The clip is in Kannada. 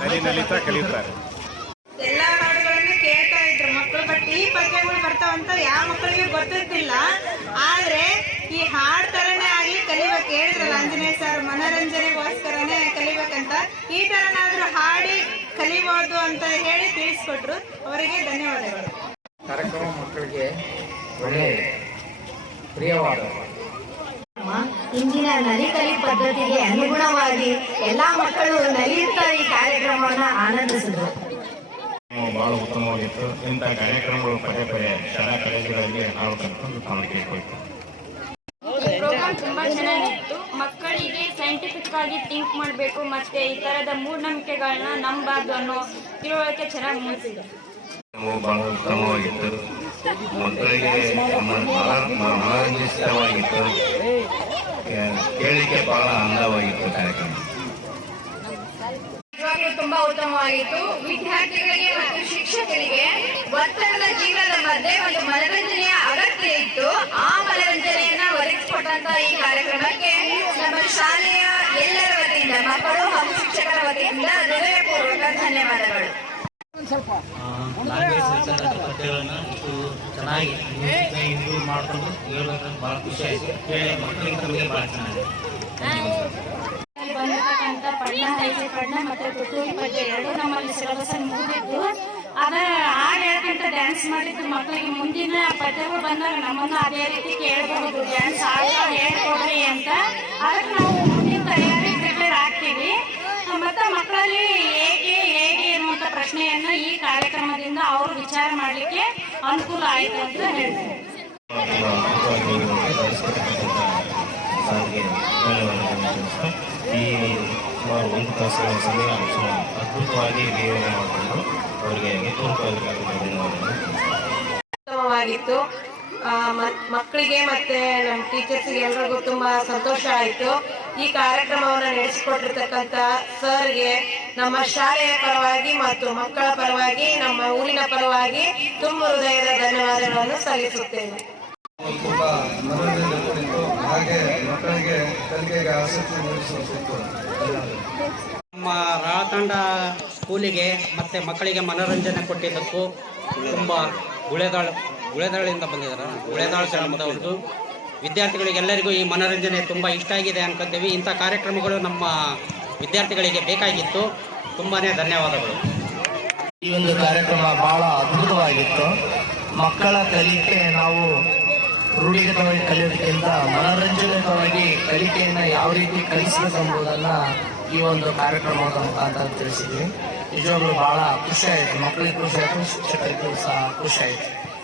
ನಲಿ ನಲಿತಾ ಕಲಿಯುತ್ತಾರೆ. ಎಲ್ಲಾ ಹಾಡುಗಳನ್ನು ಕೇಳ್ತಾ ಇದ್ರು ಮಕ್ಕಳು ಬಟ್ ಈ ಪದ್ಯಗಳು ಬರ್ತಾವಂತ ಯಾವ ಮಕ್ಕಳಿಗೆ ಗೊತ್ತಿರ್ತಿಲ್ಲ. ಆದ್ರೆ ಈ ಹಾಡ್ ತರನೇ ಆಗ್ಲಿ ಕಲಿಬೇಕು. ಹೇಳಿದ್ರಲ್ಲ ಆಂಜನೇಯ ಸರ್ ಮನೋರಂಜನೆಗೋಸ್ಕರನೇ ಕಲಿಬೇಕಂತ. ಈ ತರನಾದ್ರೂ ಹಾಡಿ ಕಲಿಬಹುದು ಅಂತ ಹೇಳಿ ತಿಳಿಸ್ಕೊಟ್ರು. ಅವರಿಗೆ ಧನ್ಯವಾದಗಳು. ಕಾರ್ಯಕ್ರಮ ಮಕ್ಕಳಿಗೆ ಒಳ್ಳೆ ಪ್ರಿಯವಾದ. ಇಂದಿನ ನಲಿಕಲಿ ಪದ್ಧತಿಗೆ ಅನುಗುಣವಾಗಿ ಎಲ್ಲಾ ಮಕ್ಕಳು ನಲಿಯುತ್ತಾ ಈ ಕಾರ್ಯಕ್ರಮವನ್ನ ಆನಂದಿಸಿದ್ರು. ಬಹಳ ಉತ್ತಮವಾಗಿತ್ತು. ಇಂಥ ಕಾರ್ಯಕ್ರಮಗಳು ಪದೇ ಪದೇ ಶಾಲಾ ಕಾಲೇಜುಗಳಲ್ಲಿ ನಾವು ಕರ್ಕೊಂಡು ತಾವು ಕೇಳ್ಕೊಳ್ತೀವಿ. ಪ್ರೋಗ್ರಾಮ್ ತುಂಬಾ ಚೆನ್ನಾಗಿತ್ತು. ಮಕ್ಕಳಿಗೆ ಸೈಂಟಿಫಿಕ್ ಆಗಿ ಥಿಂಕ್ ಮಾಡಬೇಕು ಮತ್ತೆ ಈ ತರದ ಮೂಢನಂಬಿಕೆಗಳನ್ನ ನಂಬಬಾರ್ದು ಅನ್ನೋ ತಿಳುವಳಿಕೆ ಚೆನ್ನಾಗಿ ಮೂಡಿಸಿದೆ. ನಾವು ಬಹಳ ಉತ್ತಮವಾಗಿತ್ತು. ಮಕ್ಕಳಿಗೆ ಮನೋರಂಜಿತವಾಗಿತ್ತು. ಕೇಳಲಿಕ್ಕೆ ಬಹಳ ಅಂದವಾಗಿತ್ತು ಕಾರ್ಯಕ್ರಮ. ತುಂಬಾ ಉತ್ತಮವಾಗಿತ್ತು. ವಿದ್ಯಾರ್ಥಿಗಳಿಗೆ ಮತ್ತು ಶಿಕ್ಷಕರಿಗೆ ಒತ್ತಡದ ಜೀವನದ ಮಧ್ಯೆ ಒಂದು ಮನರಂಜನೆಯ ಅಗತ್ಯ ಇತ್ತು. ಆ ಮನರಂಜನೆಯನ್ನ ಒದಗಿಸಿಕೊಟ್ಟಂತ ಈ ಕಾರ್ಯಕ್ರಮಕ್ಕೆ ನಮ್ಮ ಶಾಲೆಯ ಎಲ್ಲರ ವತಿಯಿಂದ ಮಕ್ಕಳು ಹಾಗೂ ಶಿಕ್ಷಕರ ವತಿಯಿಂದ ಹೃದಯಪೂರ್ವಕ ಧನ್ಯವಾದಗಳು. ಚೆನ್ನಾಗಿ ಮಾಡಿಕೊಂಡು ಹೇಳ್ಬೇಕಂತ ಭಾಳ ಖುಷಿ ಆಯಿತು. ಕೇಳಿ ಮಕ್ಕಳಿಗೆ ಬಹಳ ಭಾಳ ಚೆನ್ನಾಗಿದೆ ಪಡ್ನ ಮತ್ತೆ ತುತ್ತೂರಿ ಪದ್ಯ ಎರಡು ನಮ್ಮಲ್ಲಿ ಸಿಲೆಬಸ್ ಮುಗಿದಿದ್ದು. ಅದ ಹಾಡು ಹೇಳ್ಕೊಂತ ಡ್ಯಾನ್ಸ್ ಮಾಡಿದ್ದು ಮಕ್ಕಳಿಗೆ ಮುಂದಿನ ಪದ್ಯಗಳು ಬಂದಾಗ ನಮ್ಮನ್ನು ಅದೇ ರೀತಿ ಕೇಳಬಹುದು ಡ್ಯಾನ್ಸ್ ಆಡ್ತಾ ಹೇಳ್ಕೊಡ್ರಿ ಅಂತ. ಅದಕ್ಕೆ ನಾವು ಮುಂದಿನ ತಯಾರಿ ಪ್ರಿಪೇರ್ ಆಗ್ತೀವಿ. ಮತ್ತೆ ಮಕ್ಕಳಲ್ಲಿ ಹೇಗೆ ಹೇಗೆ ಅನ್ನುವಂಥ ಪ್ರಶ್ನೆಯನ್ನು ಈ ಕಾರ್ಯಕ್ರಮದಿಂದ ಅವರು ವಿಚಾರ ಮಾಡಲಿಕ್ಕೆ ಅನುಕೂಲ ಆಯಿತು ಅಂತ ಹೇಳ್ತೀನಿ. ತಿಳಿಸ್ತಾ ಈ ಸುಮಾರು ಒಂದು ಸಮಯ ಅದ್ಭುತವಾಗಿ ಬೇರೆ ಮಾಡಿಕೊಂಡು ಅವರಿಗೆ ಉತ್ತಮವಾಗಿತ್ತು. ಮಕ್ಕಳಿಗೆ ಮತ್ತೆ ನಮ್ಮ ಟೀಚರ್ಸ್ಗೆ ಎಲ್ರಿಗೂ ತುಂಬಾ ಸಂತೋಷ ಆಯಿತು. ಈ ಕಾರ್ಯಕ್ರಮವನ್ನು ನಡೆಸಿಕೊಟ್ಟಿರ್ತಕ್ಕಂಥ ಸರ್ಗೆ ನಮ್ಮ ಶಾಲೆಯ ಪರವಾಗಿ ಮತ್ತು ಮಕ್ಕಳ ಪರವಾಗಿ, ನಮ್ಮ ಊರಿನ ಪರವಾಗಿ ತುಂಬ ಹೃದಯದ ಧನ್ಯವಾದಗಳನ್ನು ಸಲ್ಲಿಸುತ್ತೇನೆ. ತುಂಬ ಮನೋರಂಜನೆ ಕೊಟ್ಟಿತ್ತು ಹಾಗೆ ಮಕ್ಕಳಿಗೆ ಕಲಿಕೆಗೆ ಆಸಕ್ತಿ ಮೂಡಿಸುತ್ತಿತ್ತು ನಮ್ಮ ರಾಳತಂಡ ಸ್ಕೂಲಿಗೆ ಮತ್ತು ಮಕ್ಕಳಿಗೆ ಮನೋರಂಜನೆ ಕೊಟ್ಟಿದ್ದಕ್ಕೂ ತುಂಬ ಗುಳೆದಾಳು ಗುಳೆದಾಳಿಂದ ಬಂದಿದ್ದಾರೆ. ಗುಳೆದಾಳು ಗ್ರಾಮದವ್ರದ್ದು ವಿದ್ಯಾರ್ಥಿಗಳಿಗೆಲ್ಲರಿಗೂ ಈ ಮನೋರಂಜನೆ ತುಂಬ ಇಷ್ಟ ಆಗಿದೆ ಅನ್ಕೊಂತೀವಿ. ಇಂಥ ಕಾರ್ಯಕ್ರಮಗಳು ನಮ್ಮ ವಿದ್ಯಾರ್ಥಿಗಳಿಗೆ ಬೇಕಾಗಿತ್ತು. ತುಂಬಾ ಧನ್ಯವಾದಗಳು. ಈ ಒಂದು ಕಾರ್ಯಕ್ರಮ ಬಹಳ ಅದ್ಭುತವಾಗಿತ್ತು. ಮಕ್ಕಳ ಕಲಿಕೆ ನಾವು ರೂಢಿಗತವಾಗಿ ಕಲಿಯೋದಕ್ಕಿಂತ ಮನೋರಂಜನಕವಾಗಿ ಕಲಿಕೆಯನ್ನ ಯಾವ ರೀತಿ ಕಲಿಸಬೇಕೆಂಬುದನ್ನ ಈ ಒಂದು ಕಾರ್ಯಕ್ರಮದ ಮುಖಾಂತರ ತಿಳಿಸಿದ್ವಿ. ನಿಜವಾಗ್ಲೂ ಬಹಳ ಖುಷಿ ಆಯಿತು. ಮಕ್ಕಳಿಗೆ ಖುಷಿ ಆಯಿತು ಶಿಕ್ಷಕರಿಗೂ ಸಹ ಖುಷಿ ಆಯಿತು.